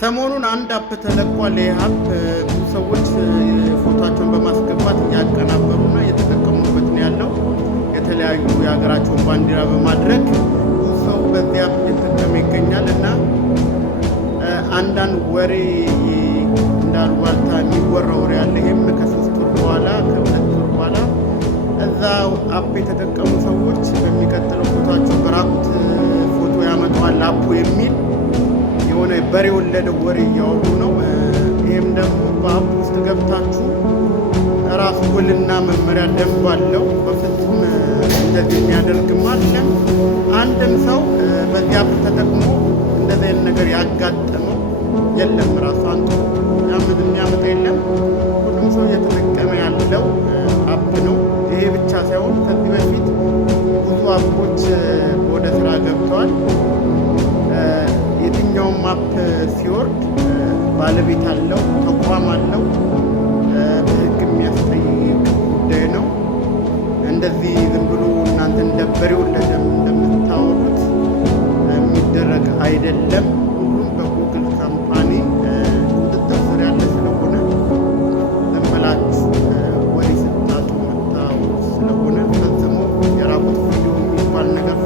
ሰሞኑን አንድ አፕ ተለቋል። ይህ አፕ ብዙ ሰዎች ፎቶቸውን በማስገባት እያቀናበሩና እየተጠቀሙበት ነው ያለው። የተለያዩ የሀገራቸውን ባንዲራ በማድረግ ብዙ ሰው በዚህ አፕ እየተጠቀመ ይገኛል እና አንዳንድ ወሬ እንዳልዋልታ የሚወራ ወሬ ያለ ይህም ከ3 ወር በኋላ ከ2 ወር በኋላ እዛ አፕ የተጠቀሙ ሰዎች በሚቀጥለው ፎቶቸው በራቁት ፎቶ ያመጣዋል አፑ የሚል የሆነ በሬ ወለደ ወሬ እያወሩ ነው። ይህም ደግሞ በአፕ ውስጥ ገብታችሁ ራሱ ውልና መመሪያ ደንብ አለው። በፍጹም እንደዚህ የሚያደርግም አለም አንድም ሰው በዚህ አፕ ተጠቅሞ እንደዚህ አይነት ነገር ያጋጠመው የለም። ራሱ አንዱ የሚያመጣ የለም። ሁሉም ሰው እየተጠቀመ ያለው አፕ ነው። ይሄ ብቻ ሳይሆን ከዚህ በፊት ብዙ አፖች ወደ ስራ ገብተዋል። የትኛውም አፕ ሲወርድ ባለቤት አለው፣ ተቋም አለው፣ በህግ የሚያስጠይቅ ጉዳይ ነው። እንደዚህ ዝም ብሎ እናንተ እንደበሬው እንደምታወሩት የሚደረግ አይደለም። ሁሉም በጉግል ካምፓኒ ቁጥጥር ስር ያለ ስለሆነ ዝም ብላችሁ ወይ ስታጡ የምታወሩት ስለሆነ ፈጽሞ የራቁት ቪዲዮ የሚባል ነገር